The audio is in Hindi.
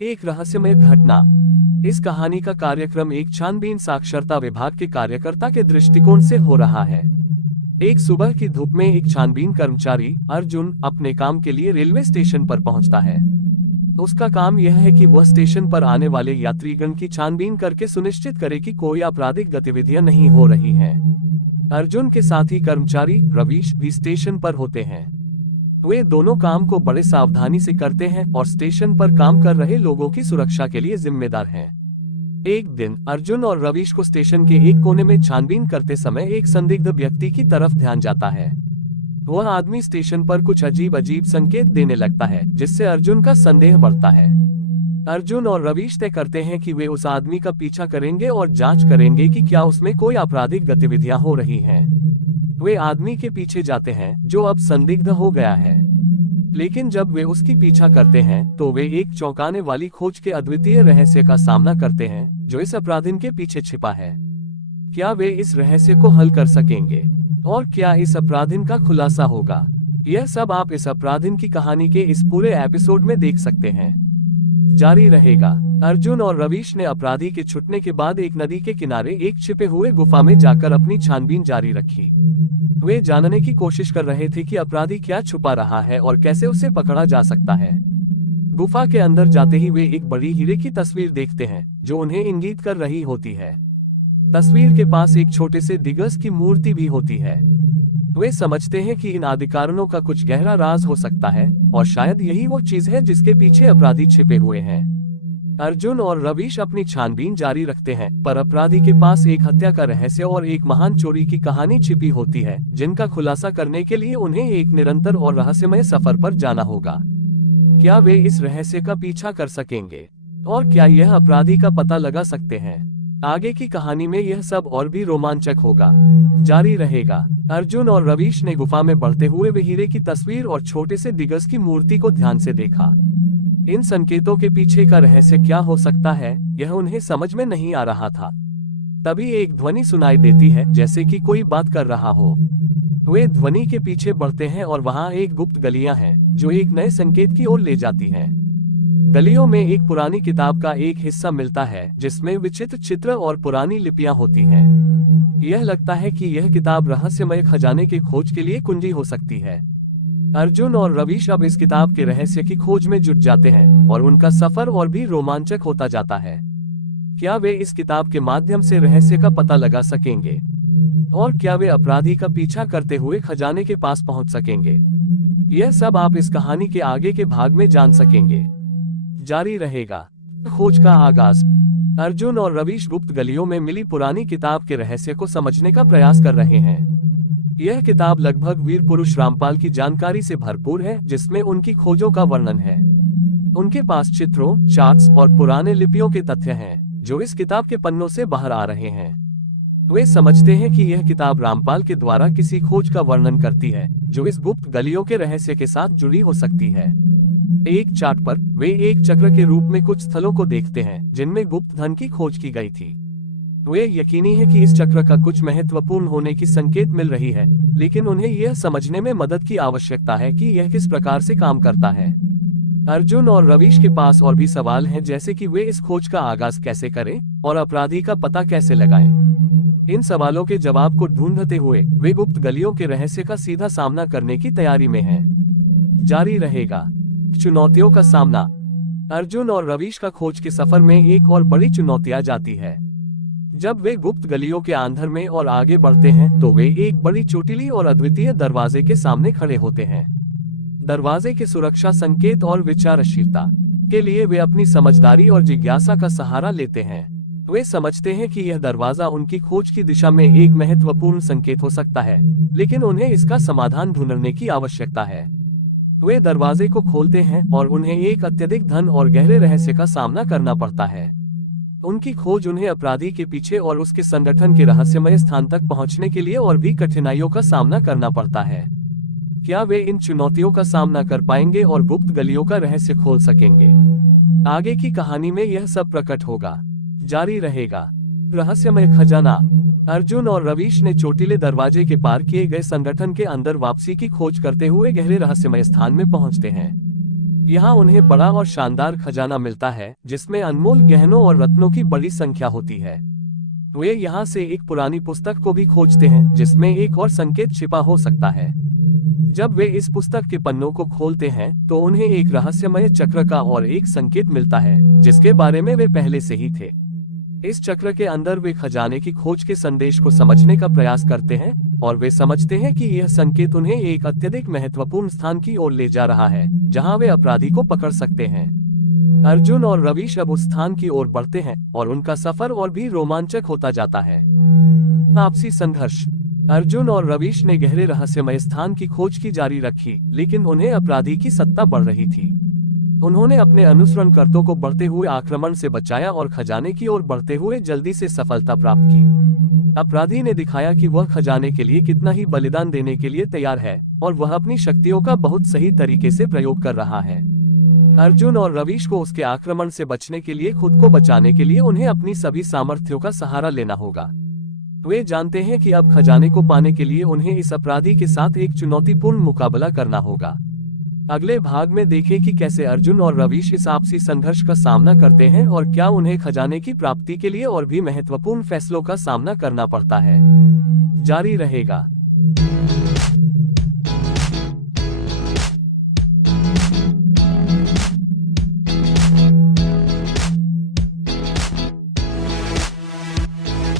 एक रहस्यमय घटना। इस कहानी का कार्यक्रम एक छानबीन साक्षरता विभाग के कार्यकर्ता के दृष्टिकोण से हो रहा है। एक सुबह की धूप में एक छानबीन कर्मचारी अर्जुन अपने काम के लिए रेलवे स्टेशन पर पहुंचता है। उसका काम यह है कि वह स्टेशन पर आने वाले यात्रीगण की छानबीन करके सुनिश्चित करे कि कोई आपराधिक गतिविधियां नहीं हो रही हैं। अर्जुन के साथी कर्मचारी रवीश भी स्टेशन पर होते हैं। वे दोनों काम को बड़े सावधानी से करते हैं और स्टेशन पर काम कर रहे लोगों की सुरक्षा के लिए जिम्मेदार हैं। एक दिन अर्जुन और रवीश को स्टेशन के एक कोने में छानबीन करते समय एक संदिग्ध व्यक्ति की तरफ ध्यान जाता है। वह आदमी स्टेशन पर कुछ अजीब अजीब संकेत देने लगता है, जिससे अर्जुन का संदेह बढ़ता है। अर्जुन और रवीश तय करते हैं कि वे उस आदमी का पीछा करेंगे और जांच करेंगे कि क्या उसमें कोई आपराधिक गतिविधियां हो रही हैं। वे आदमी के पीछे जाते हैं जो अब संदिग्ध हो गया है, लेकिन जब वे उसकी पीछा करते हैं तो वे एक चौंकाने वाली खोज के अद्वितीय रहस्य का सामना करते हैं जो इस अपराधी के पीछे छिपा है। क्या वे इस रहस्य को हल कर सकेंगे और क्या इस अपराधी का खुलासा होगा? यह सब आप इस अपराधी की कहानी के इस पूरे एपिसोड में देख सकते हैं। जारी रहेगा। अर्जुन और रवीश ने अपराधी के छूटने के बाद एक नदी के किनारे एक छिपे हुए गुफा में जाकर अपनी छानबीन जारी रखी। वे जानने की कोशिश कर रहे थे कि अपराधी क्या छुपा रहा है और कैसे उसे पकड़ा जा सकता है। गुफा के अंदर जाते ही वे एक बड़ी हीरे की तस्वीर देखते हैं जो उन्हें इंगित कर रही होती है। तस्वीर के पास एक छोटे से दिग्गज की मूर्ति भी होती है। वे समझते हैं कि इन आदिकारणों का कुछ गहरा राज हो सकता है और शायद यही वो चीज है जिसके पीछे अपराधी छिपे हुए हैं। अर्जुन और रवीश अपनी छानबीन जारी रखते हैं, पर अपराधी के पास एक हत्या का रहस्य और एक महान चोरी की कहानी छिपी होती है, जिनका खुलासा करने के लिए उन्हें एक निरंतर और रहस्यमय सफर पर जाना होगा। क्या वे इस रहस्य का पीछा कर सकेंगे और क्या यह अपराधी का पता लगा सकते हैं? आगे की कहानी में यह सब और भी रोमांचक होगा। जारी रहेगा। अर्जुन और रवीश ने गुफा में बढ़ते हुए वे हीरे की तस्वीर और छोटे से दिग्गज की मूर्ति को ध्यान से देखा। इन संकेतों के पीछे का रहस्य क्या हो सकता है, यह उन्हें समझ में नहीं आ रहा था। तभी एक ध्वनि सुनाई देती है, जैसे कि कोई बात कर रहा हो। वे ध्वनि के पीछे बढ़ते हैं और वहां एक गुप्त गलियां हैं जो एक नए संकेत की ओर ले जाती हैं। गलियों में एक पुरानी किताब का एक हिस्सा मिलता है जिसमें विचित्र चित्र और पुरानी लिपियां होती हैं। यह लगता है कि यह किताब रहस्यमय खजाने की खोज के लिए कुंजी हो सकती है। अर्जुन और रवीश अब इस किताब के रहस्य की खोज में जुट जाते हैं और उनका सफर और भी रोमांचक होता जाता है। क्या वे इस किताब के माध्यम से रहस्य का पता लगा सकेंगे और क्या वे अपराधी का पीछा करते हुए खजाने के पास पहुंच सकेंगे? यह सब आप इस कहानी के आगे के भाग में जान सकेंगे। जारी रहेगा। खोज का आगाज। अर्जुन और रवीश गुप्त गलियों में मिली पुरानी किताब के रहस्य को समझने का प्रयास कर रहे हैं। यह किताब लगभग वीर पुरुष रामपाल की जानकारी से भरपूर है, जिसमें उनकी खोजों का वर्णन है। उनके पास चित्रों, चार्ट्स और पुराने लिपियों के तथ्य हैं जो इस किताब के पन्नों से बाहर आ रहे हैं। वे समझते हैं कि यह किताब रामपाल के द्वारा किसी खोज का वर्णन करती है जो इस गुप्त गलियों के रहस्य के साथ जुड़ी हो सकती है। एक चार्ट पर वे एक चक्र के रूप में कुछ स्थलों को देखते हैं जिनमें गुप्त धन की खोज की गई थी। वे यकीनी है कि इस चक्र का कुछ महत्वपूर्ण होने की संकेत मिल रही है, लेकिन उन्हें यह समझने में मदद की आवश्यकता है कि यह किस प्रकार से काम करता है। अर्जुन और रवीश के पास और भी सवाल हैं, जैसे कि वे इस खोज का आगाज कैसे करें और अपराधी का पता कैसे लगाएं। इन सवालों के जवाब को ढूंढते हुए वे गुप्त गलियों के रहस्य का सीधा सामना करने की तैयारी में हैं। जारी रहेगा। चुनौतियों का सामना। अर्जुन और रवीश का खोज के सफर में एक और बड़ी चुनौती आ जाती है। जब वे गुप्त गलियों के अंधर में और आगे बढ़ते हैं तो वे एक बड़ी चोटीली और अद्वितीय दरवाजे के सामने खड़े होते हैं। दरवाजे के सुरक्षा संकेत और विचारशीलता के लिए वे अपनी समझदारी और जिज्ञासा का सहारा लेते हैं। वे समझते हैं कि यह दरवाजा उनकी खोज की दिशा में एक महत्वपूर्ण संकेत हो सकता है, लेकिन उन्हें इसका समाधान ढूंढने की आवश्यकता है। वे दरवाजे को खोलते हैं और उन्हें एक अत्यधिक धन और गहरे रहस्य का सामना करना पड़ता है। उनकी खोज उन्हें अपराधी के पीछे और उसके संगठन के रहस्यमय स्थान तक पहुंचने के लिए और भी कठिनाइयों का सामना करना पड़ता है। क्या वे इन चुनौतियों का सामना कर पाएंगे और गुप्त गलियों का रहस्य खोल सकेंगे? आगे की कहानी में यह सब प्रकट होगा। जारी रहेगा। रहस्यमय खजाना। अर्जुन और रवीश ने चोटीले दरवाजे के पार किए गए संगठन के अंदर वापसी की खोज करते हुए गहरे रहस्यमय स्थान में पहुंचते हैं। यहाँ उन्हें बड़ा और शानदार खजाना मिलता है जिसमें अनमोल गहनों और रत्नों की बड़ी संख्या होती है। वे यहाँ से एक पुरानी पुस्तक को भी खोजते हैं जिसमें एक और संकेत छिपा हो सकता है। जब वे इस पुस्तक के पन्नों को खोलते हैं तो उन्हें एक रहस्यमय चक्र का और एक संकेत मिलता है जिसके बारे में वे पहले से ही थे। इस चक्र के अंदर वे खजाने की खोज के संदेश को समझने का प्रयास करते हैं और वे समझते हैं कि यह संकेत उन्हें एक अत्यधिक महत्वपूर्ण स्थान की ओर ले जा रहा है जहां वे अपराधी को पकड़ सकते हैं। अर्जुन और रवीश अब उस स्थान की ओर बढ़ते हैं और उनका सफर और भी रोमांचक होता जाता है। आपसी संघर्ष। अर्जुन और रवीश ने गहरे रहस्यमय स्थान की खोज की जारी रखी, लेकिन उन्हें अपराधी की सत्ता बढ़ रही थी। उन्होंने अपने अनुसरणकर्ताओं को बढ़ते हुए आक्रमण से बचाया और खजाने की ओर बढ़ते हुए जल्दी से सफलता प्राप्त की। अपराधी ने दिखाया कि वह खजाने के लिए कितना ही बलिदान देने के लिए तैयार है और वह अपनी शक्तियों का बहुत सही तरीके से प्रयोग कर रहा है। अर्जुन और रवीश को उसके आक्रमण से बचने के लिए खुद को बचाने के लिए उन्हें अपनी सभी सामर्थ्यों का सहारा लेना होगा। वे जानते हैं कि अब खजाने को पाने के लिए उन्हें इस अपराधी के साथ एक चुनौतीपूर्ण मुकाबला करना होगा। अगले भाग में देखें कि कैसे अर्जुन और रवीश इस आपसी संघर्ष का सामना करते हैं और क्या उन्हें खजाने की प्राप्ति के लिए और भी महत्वपूर्ण फैसलों का सामना करना पड़ता है। जारी रहेगा।